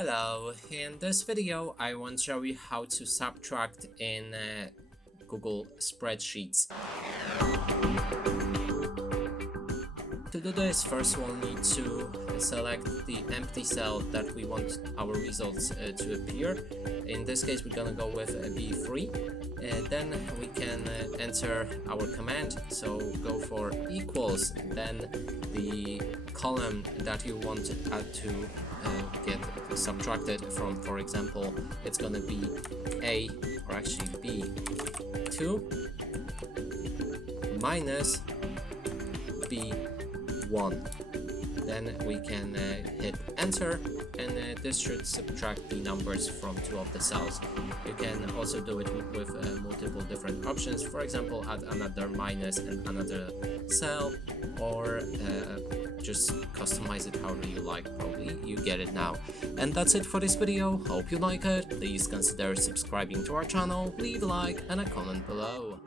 Hello, in this video I want to show you how to subtract in Google Spreadsheets. To do this, first we'll need to select the empty cell that we want our results to appear. In this case we're gonna go with B3. Then we can enter our command, so go for equals, then the column that you want to get subtracted from, for example, it's gonna be A, or actually B2 minus B1. Then we can hit enter, and this should subtract the numbers from two of the cells. You can also do it with multiple different options, for example add another minus and another cell, or just customize it however you like. Probably you get it now. And that's it for this video. Hope you like it. Please consider subscribing to our channel, leave a like and a comment below.